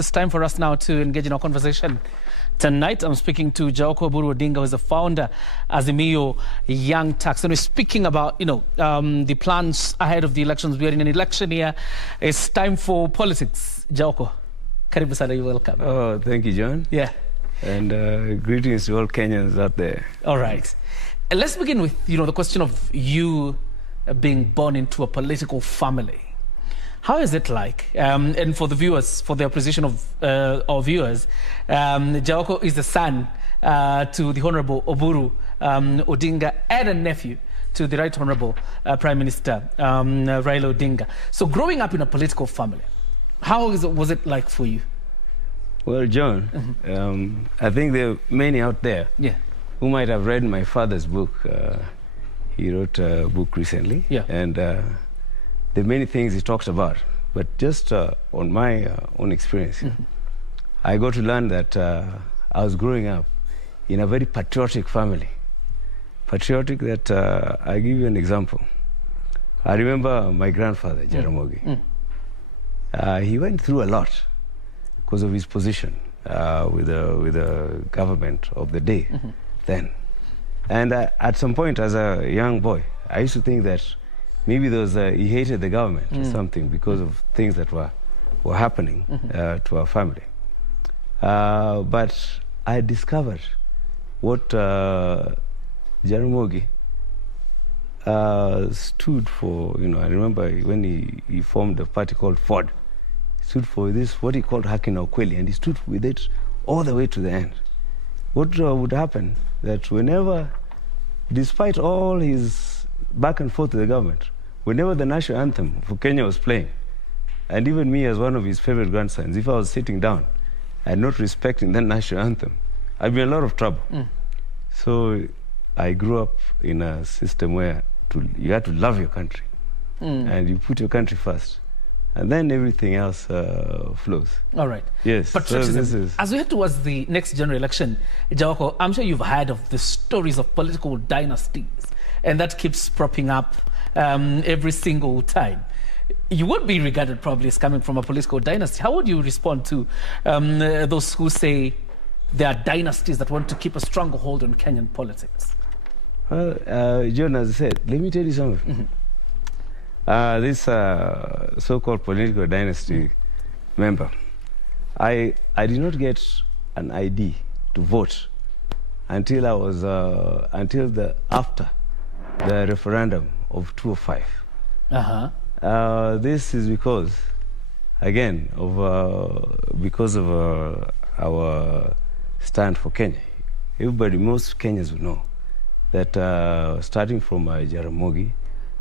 It's time for us now to engage in our conversation. Tonight, I'm speaking to Jaoko Oburu Odinga, who is the founder, Azimio Young Turks. And we're speaking about, the plans ahead of the elections. We are in an election year. It's time for politics. Jaoko, karibu sana, you're welcome. Oh, thank you, John. Yeah. And greetings to all Kenyans out there. All right. Let's begin with, the question of you being born into a political family. How is it like? And for the viewers, for the appreciation of our viewers, Jaoko is the son to the Honorable Oburu Odinga and a nephew to the Right Honorable Prime Minister Raila Odinga. So growing up in a political family, was it like for you? Well, John, I think there are many out there who might have read my father's book. He wrote a book recently. Yeah. And there are many things he talks about, but just on my own experience, I got to learn that I was growing up in a very patriotic family. Patriotic that, I'll give you an example. I remember my grandfather, Jaramogi. He went through a lot because of his position with the government of the day then. And at some point, as a young boy, I used to think that maybe he hated the government or something because of things that were happening to our family. But I discovered what Jaramogi stood for. I remember when he formed a party called Ford. He stood for this, what he called Haki na Ukweli, and he stood with it all the way to the end. What would happen that whenever, despite all his back and forth to the government, whenever the national anthem for Kenya was playing, and even me as one of his favorite grandsons, if I was sitting down and not respecting that national anthem, I'd be in a lot of trouble. So I grew up in a system where you had to love your country, and you put your country first, and then everything else flows. All right. Yes. But so as we head towards the next general election, Jaoko, I'm sure you've heard of the stories of political dynasties, and that keeps propping up every single time. You would be regarded probably as coming from a political dynasty. How would you respond to those who say there are dynasties that want to keep a stronger hold on Kenyan politics? Well, John, as I said, let me tell you something. This so-called political dynasty member, I did not get an ID to vote until I was after the referendum of 2005. This is because, again, because of our stand for Kenya. Most Kenyans will know that starting from Jaramogi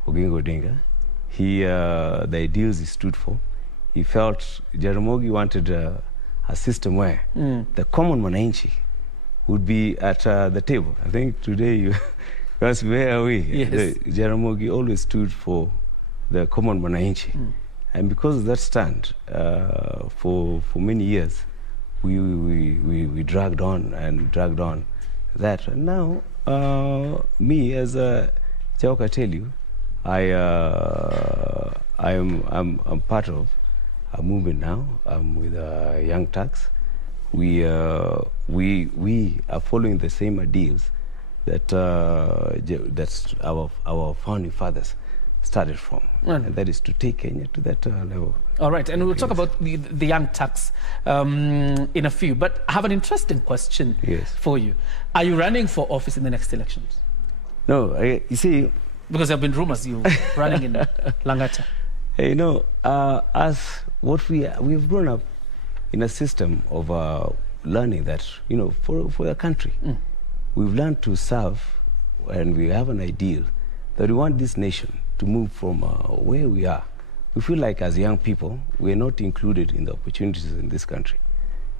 Odinga, the ideals he stood for, he felt Jaramogi wanted a system where the common mwananchi would be at the table. I think today you ask, where are we? Yes. Jaramogi always stood for the common mwananchi. And because of that stand, for many years, we dragged on that. And now, me as a Jaoko, I tell you, I'm part of a movement now. I'm with Young Turks. We are following the same ideals that that's our founding fathers started from, and that is to take Kenya to that level. All right, and we'll talk about the Young Turks in a few, but I have an interesting question for you. Are you running for office in the next elections? No, you see, because there have been rumors you're running in Langata. As what we've grown up in a system of learning that, for the country, we've learned to serve, and we have an ideal that we want this nation to move from where we are. We feel like as young people, we're not included in the opportunities in this country.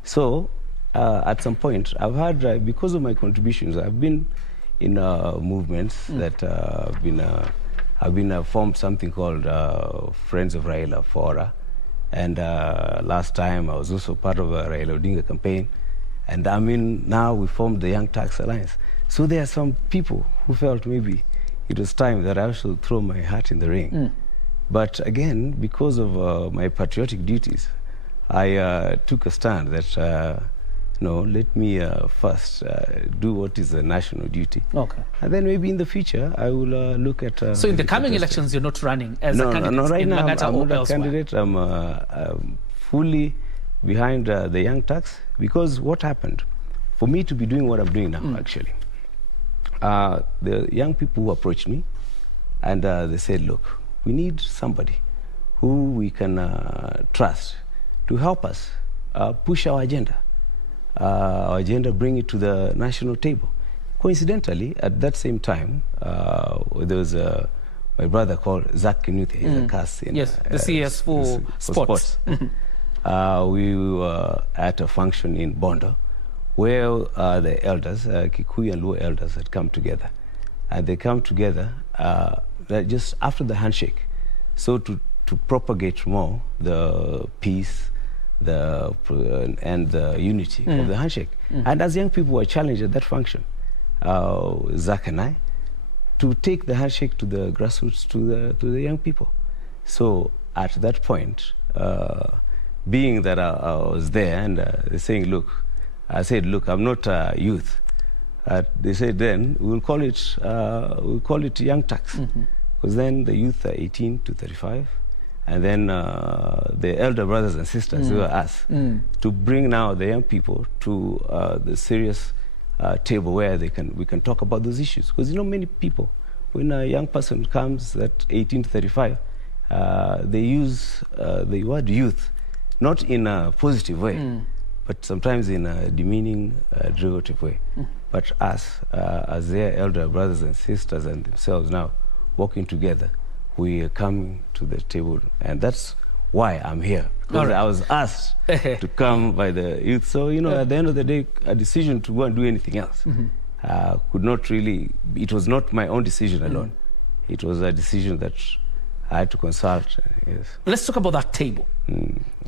So at some point, I've had, because of my contributions, I've been in movements that have been formed something called Friends of Raila Fora. And last time I was also part of a Raila Odinga campaign. And now we formed the Young Turks Alliance. So there are some people who felt maybe it was time that I should throw my hat in the ring. But again, because of my patriotic duties, I took a stand that, no, let me first do what is a national duty. Okay. And then maybe in the future, I will look at... so in the coming elections, you're not running as a candidate? No, right in now Langata I'm or not a elsewhere? candidate. I'm fully behind the young Turks, because what happened, for me to be doing what I'm doing now, actually, the young people who approached me, and they said, look, we need somebody who we can trust to help us push our agenda, bring it to the national table. Coincidentally, at that same time, there was my brother called Jacob Kioria. He's a cast in the CS for sports. We were at a function in Bondo, where the elders, Kikuyu and Luo elders, had come together. And they come together just after the handshake, so to propagate more the peace and the unity of the handshake. And as young people were challenged at that function, Zach and I, to take the handshake to the grassroots, to the young people. So at that point, being that I was there, and they're saying, look, I said, look, I'm not youth. They said, then we'll call it young Turks, because then the youth are 18 to 35, and then the elder brothers and sisters, who are us, to bring now the young people to the serious table where we can talk about those issues. Because many people, when a young person comes at 18 to 35, they use the word youth not in a positive way, but sometimes in a demeaning, derivative way. But us, as their elder brothers and sisters and themselves now working together, we are coming to the table, and that's why I'm here. Because I was asked to come by the youth. So, at the end of the day, a decision to go and do anything else could not really, it was not my own decision alone. It was a decision that I had to consult. Yes. Let's talk about that table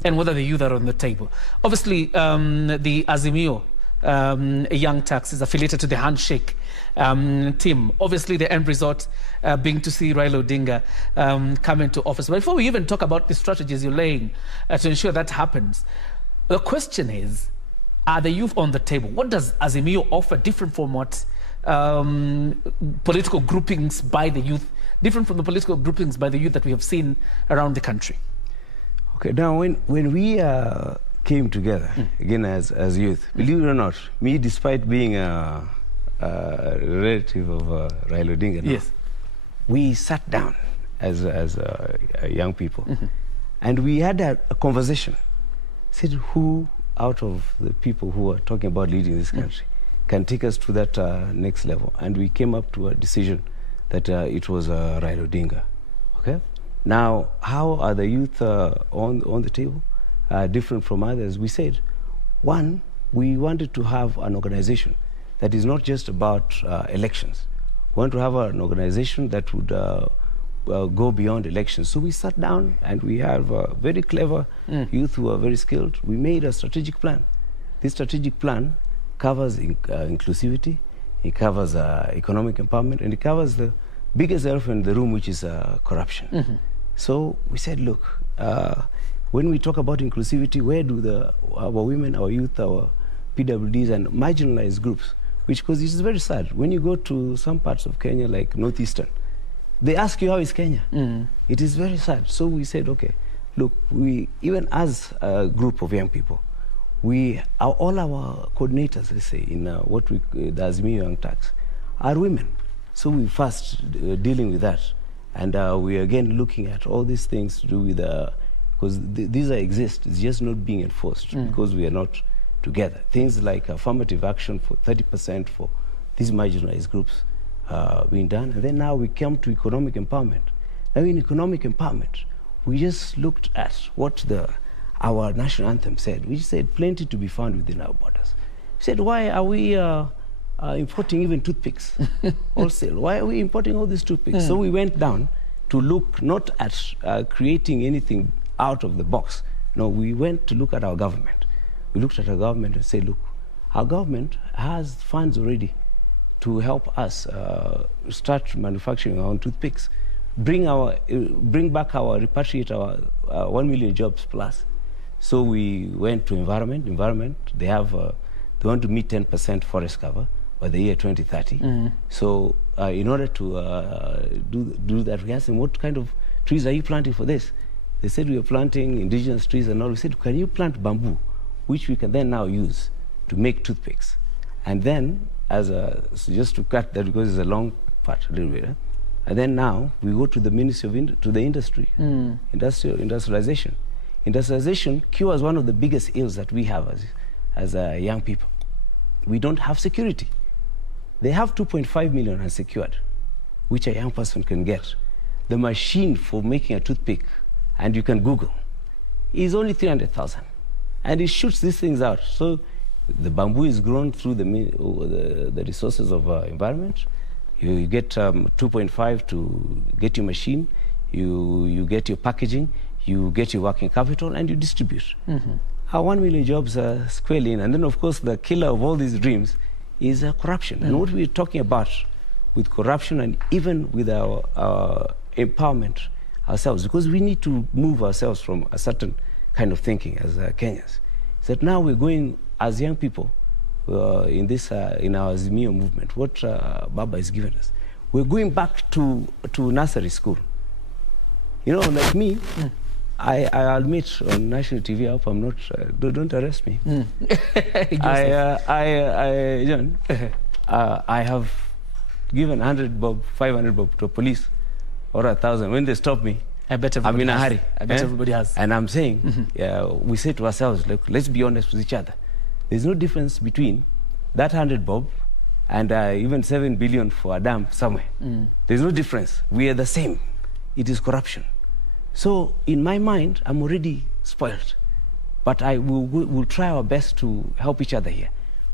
and whether the youth are on the table. Obviously, the Azimio Young Turks is affiliated to the Handshake team. Obviously, the end result being to see Raila Odinga come into office. But before we even talk about the strategies you're laying to ensure that happens, the question is, are the youth on the table? What does Azimio offer different from what political groupings by the youth, different from the political groupings by the youth that we have seen around the country? Okay, now when we came together, again as youth, believe it or not, me, despite being a relative of Raila Odinga, yes, we sat down as young people, and we had a conversation. Said, who out of the people who are talking about leading this country can take us to that next level? And we came up to a decision that it was Raila Odinga. Okay. Now, how are the youth on the table? Different from others. We said, one, we wanted to have an organization that is not just about elections. We want to have an organization that would go beyond elections. So we sat down, and we have very clever youth who are very skilled. We made a strategic plan. This strategic plan covers inclusivity, it covers economic empowerment, and it covers the biggest elephant in the room, which is corruption. So we said, look, when we talk about inclusivity, where do our women, our youth, our PWDs, and marginalized groups, because it is very sad. When you go to some parts of Kenya, like Northeastern, they ask you, how is Kenya? It is very sad. So we said, okay, look, even as a group of young people, all our coordinators, let's say, in the Azimio Young Turks, are women. So we first dealing with that. And we are again looking at all these things to do with, because these exist, it's just not being enforced because we are not together. Things like affirmative action for 30% for these marginalized groups being done. And then now we come to economic empowerment. Now in economic empowerment, we just looked at what our national anthem said. We said plenty to be found within our borders. We said, why are we importing even toothpicks wholesale? Why are we importing all these toothpicks? So we went down to look not at creating anything out of the box. No, we went to look at our government. We looked at our government and said, look, our government has funds already to help us start manufacturing our own toothpicks, repatriate our 1 million jobs plus. So we went to environment. They have, they want to meet 10% forest cover by the year 2030. So in order to do that, we asked them, what kind of trees are you planting for this? They said, we are planting indigenous trees and all. We said, can you plant bamboo, which we can then now use to make toothpicks? And then, so just to cut that because it's a long part a little bit, and then now we go to the Ministry of to the industry, industrialization. Industrialization cures one of the biggest ills that we have as young people. We don't have security. They have 2.5 million unsecured, which a young person can get. The machine for making a toothpick, and you can Google, is only 300,000. And it shoots these things out. So the bamboo is grown through the resources of environment. You get 2.5 to get your machine, you get your packaging, you get your working capital, and you distribute. Our 1 million jobs are squarely in. And then, of course, the killer of all these dreams is corruption. And what we're talking about with corruption and even with our empowerment ourselves, because we need to move ourselves from a certain kind of thinking as Kenyans, is that now we're going as young people in our Azimio movement, what Baba has given us. We're going back to nursery school. You know, like me, I admit on national TV, I hope I'm not, don't arrest me. John, I have given 100 bob, 500 bob to police, or 1,000. When they stop me, I bet I'm in a hurry. I bet everybody has. And I'm saying, we say to ourselves, look, let's be honest with each other. There's no difference between that 100 bob and even 7 billion for a dam somewhere. There's no difference. We are the same. It is corruption. So in my mind, I'm already spoiled. But we'll try our best to help each other here.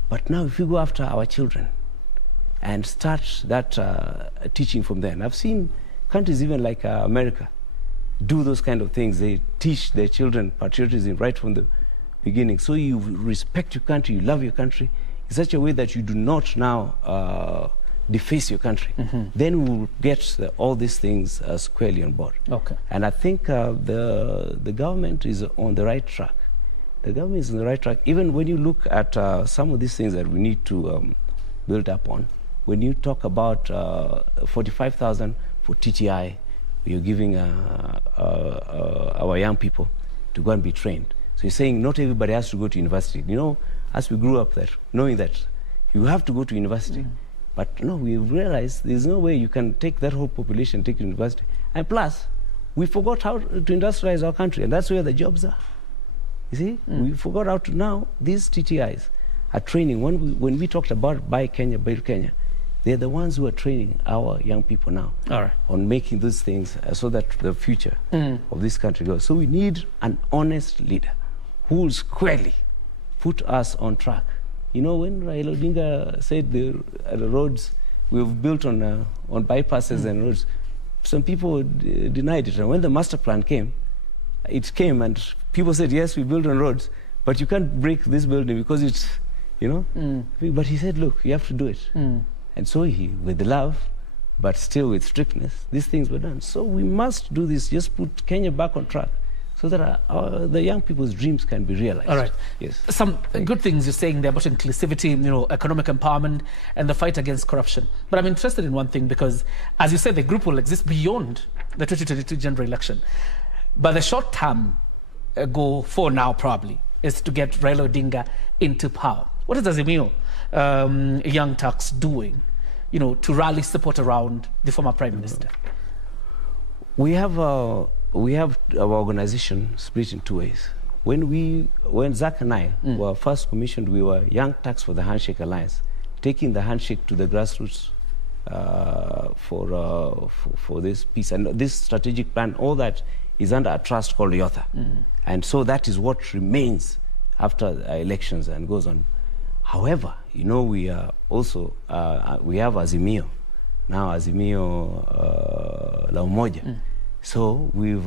But now if we go after our children and start that teaching from there, and I've seen countries even like America do those kind of things. They teach their children patriotism right from the beginning. So you respect your country, you love your country in such a way that you do not now deface your country. Then we will get all these things squarely on board. Okay. And I think the government is on the right track. The government is on the right track. Even when you look at some of these things that we need to build up on, when you talk about 45,000 for TTI, you're giving our young people to go and be trained. So you're saying not everybody has to go to university. You know, as we grew up there, knowing that you have to go to university. But no, we've realized there's no way you can take that whole population, take to university. And plus, we forgot how to industrialize our country, and that's where the jobs are. You see, we forgot how to now, these TTIs are training. When we talked about Buy Kenya, Build Kenya, they're the ones who are training our young people now on making these things so that the future of this country goes. So we need an honest leader who will squarely put us on track. You know, when Raila Odinga said the roads we've built on bypasses and roads, some people denied it. And when the master plan came, it came and people said, yes, we build on roads, but you can't break this building because it's, you know. But he said, look, you have to do it. And so he, with love, but still with strictness, these things were done. So we must do this, just put Kenya back on track so that the young people's dreams can be realized. All right. Yes. Some good things you're saying there about inclusivity, you know, economic empowerment and the fight against corruption. But I'm interested in one thing because, as you said, the group will exist beyond the 2022 general election. But the short-term goal for now probably is to get Raila Odinga into power. What is Azimio, Young Turks, doing, you know, to rally support around the former Prime Minister? We have our organization split in two ways. When Zach and I were first commissioned, we were Young Turks for the Handshake Alliance, taking the handshake to the grassroots for this peace. And this strategic plan, all that is under a trust called Yotha. And so that is what remains after elections and goes on. However, you know, we are also, we have Azimio, now Azimio La Umoja. So we've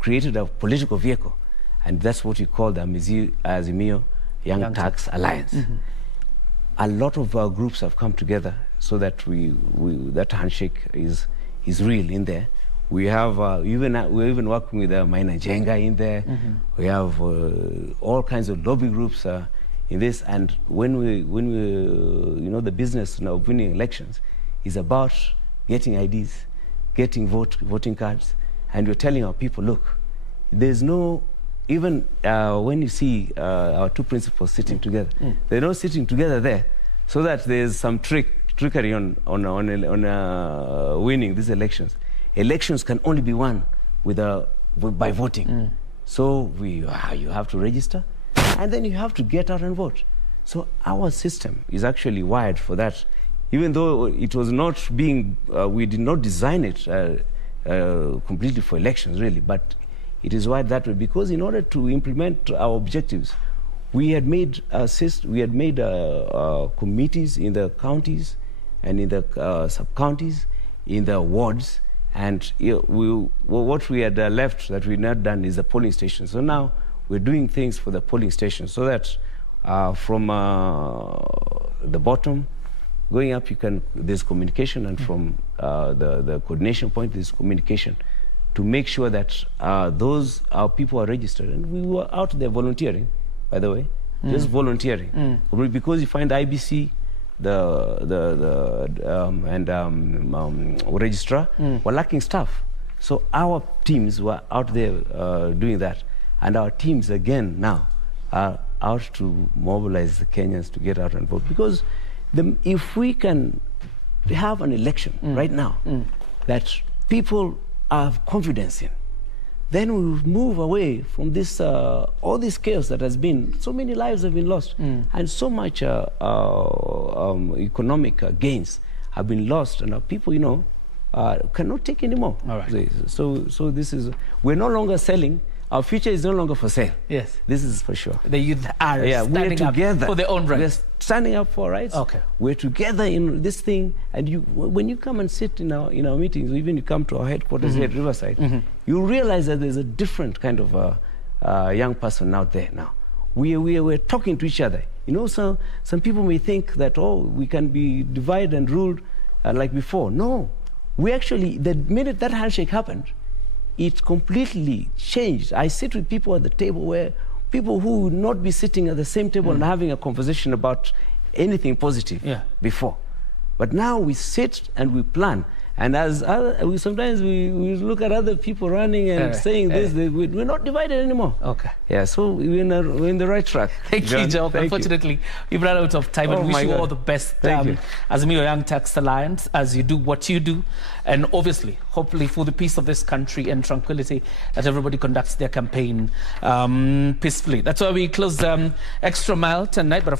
created a political vehicle, and that's what we call the Azimio Young Turks Alliance. A lot of our groups have come together so that that handshake is real in there. We have we're even working with Maina Jenga in there. We have all kinds of lobby groups in this. And when we the business of winning elections is about getting IDs, getting voting cards, and we're telling our people, look, there's no, even when you see our two principals sitting together, they're not sitting together there so that there's some trickery on winning these elections. Elections can only be won by voting. So you have to register, and then you have to get out and vote. So our system is actually wired for that. Even though it was not being, we did not design it completely for elections, really, but it is wired that way because in order to implement our objectives, we had made committees in the counties and in the sub-counties, in the wards, and what we had left that we not done is the polling stations. So now we're doing things for the polling stations so that from the bottom going up, there's communication, and from the coordination point, there's communication to make sure that our people are registered. And we were out there volunteering, by the way, just volunteering. Because you find the IBC, registrar were lacking staff. So our teams were out there doing that. And our teams, again, now are out to mobilize the Kenyans to get out and vote. Because if we can have an election right now that people have confidence in, then we will move away from this, all this chaos that has been, so many lives have been lost, and so much economic gains have been lost, and our people, cannot take anymore. All right. So this is, we're no longer selling. Our future is no longer for sale. Yes. This is for sure. The youth are standing up for their own rights. We're standing up for rights. Okay. We're together in this thing. And when you come and sit in our meetings, or even you come to our headquarters here at Riverside, you realize that there's a different kind of young person out there now. We're talking to each other. Some people may think that, we can be divided and ruled like before. No. We actually, the minute that handshake happened, it completely changed. I sit with people at the table where people who would not be sitting at the same table and having a conversation about anything positive before. But now we sit and we plan. And sometimes we look at other people running and saying this, we're not divided anymore. Okay. Yeah, so we're in the right track. Thank you, Jacob. Unfortunately, we've run out of time, and wish you all the best. Azimio Young Turks Alliance, as you do what you do, and obviously, hopefully for the peace of this country and tranquility, that everybody conducts their campaign peacefully. That's why we close Extra Mile tonight. But